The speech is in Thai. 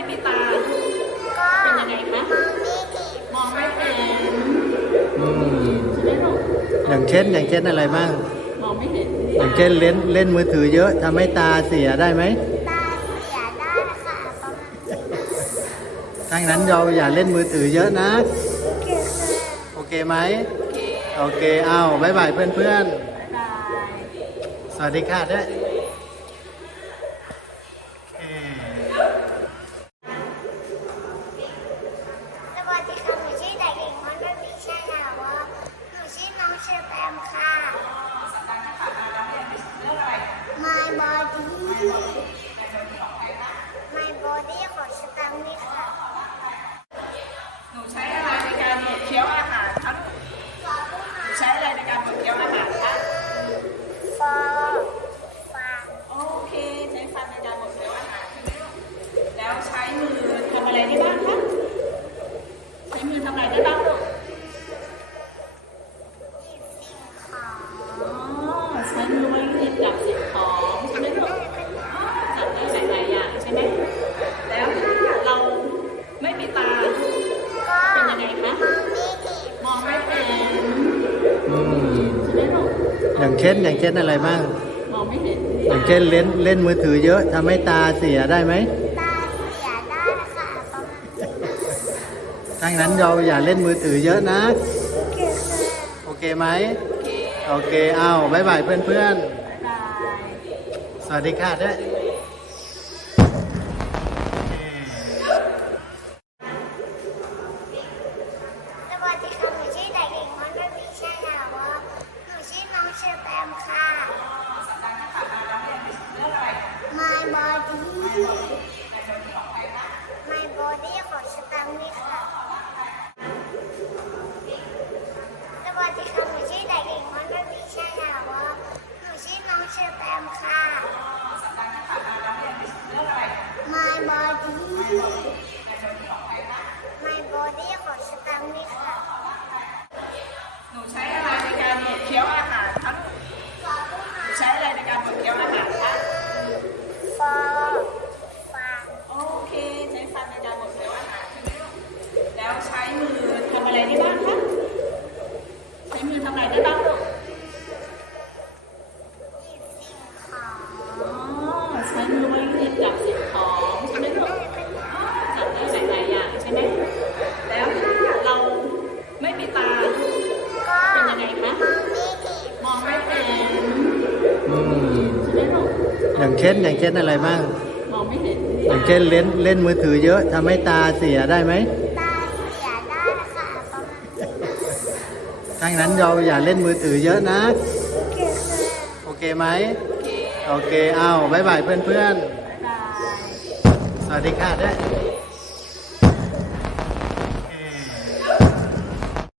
ไม่มีตา เป็นยังไงคะมองไม่เห็นอืม่ไหมลูอย่างเช่นอย่างเช่นอะไรบ้าง มองไม่เห็นอย่างเช่นเล่นเล่นมือถือเยอะทำให้ตาเสียได้ไหมตาเสียได้ค่ะประมาณดังนั้นเราอย่าเล่นมือถือเยอะนะโอเคไหม โอเค เอาบ๊ายบายเพื่อนบ๊ายบาๆสวัสดีค่ะด้วย Obrigado. เช่นอย่างเช่นอะไรบ้าง มองไม่เห็นอย่างเช่นเล่นเล่นมือถือเยอะทำให้ตาเสียได้ไหมตาเสียได้ค่ะประมาณทั้งนั้นเราอย่าเล่นมือถือเยอะนะคือโอเคไหมโอเคเอาบายบายเพื่อนบ๊ายบายๆสวัสดีค่ะด้วยเอ่อสวัสดีค่ะ My body ของสแตมป์นี่ค่ะ สวัสดีค่ะ หนูชื่อเด็กหญิงมอนรวีชาลาวะหนูชื่อน้องเชอแตมค่ะ My body My body ของสแตมป์นี่ค่ะ หนูใช้อะไรในการบดเคี้ยวอาหารคะหนูใช้อะไรในการบดเคี้ยวอาหารคะ for ฟัง โอเค ใช้ฟันในการบดเคี้ยวอาหารใช่ไหมลูกแล้วใช้มือทำอะไรได้บ้างคะ ใช้มือทำอะไรได้บ้างลูก หยิบสิ่งของ อ๋อ ใช้ ดับสิ่งของใช่ไหมลูกจับได้หลายๆอย่างใช่ไหมแล้วถ้าเราไม่มีตาเป็นยังไงคะมองไม่เห็นมองไม่เห็นอืมใช่ไหมลูกอย่างเช่นอย่างเช่นอะไรบ้าง มองไม่เห็นอย่างเช่นเล่นเล่นมือถือเยอะทำให้ตาเสียได้ไหมตาเสียได้ค่ะประมาณทั้งนั้นเราอย่าเล่นมือถือเยอะนะ โอเคไหม โอเค เอาบายบายเพื่อนๆ สวัสดีค่ะด้วย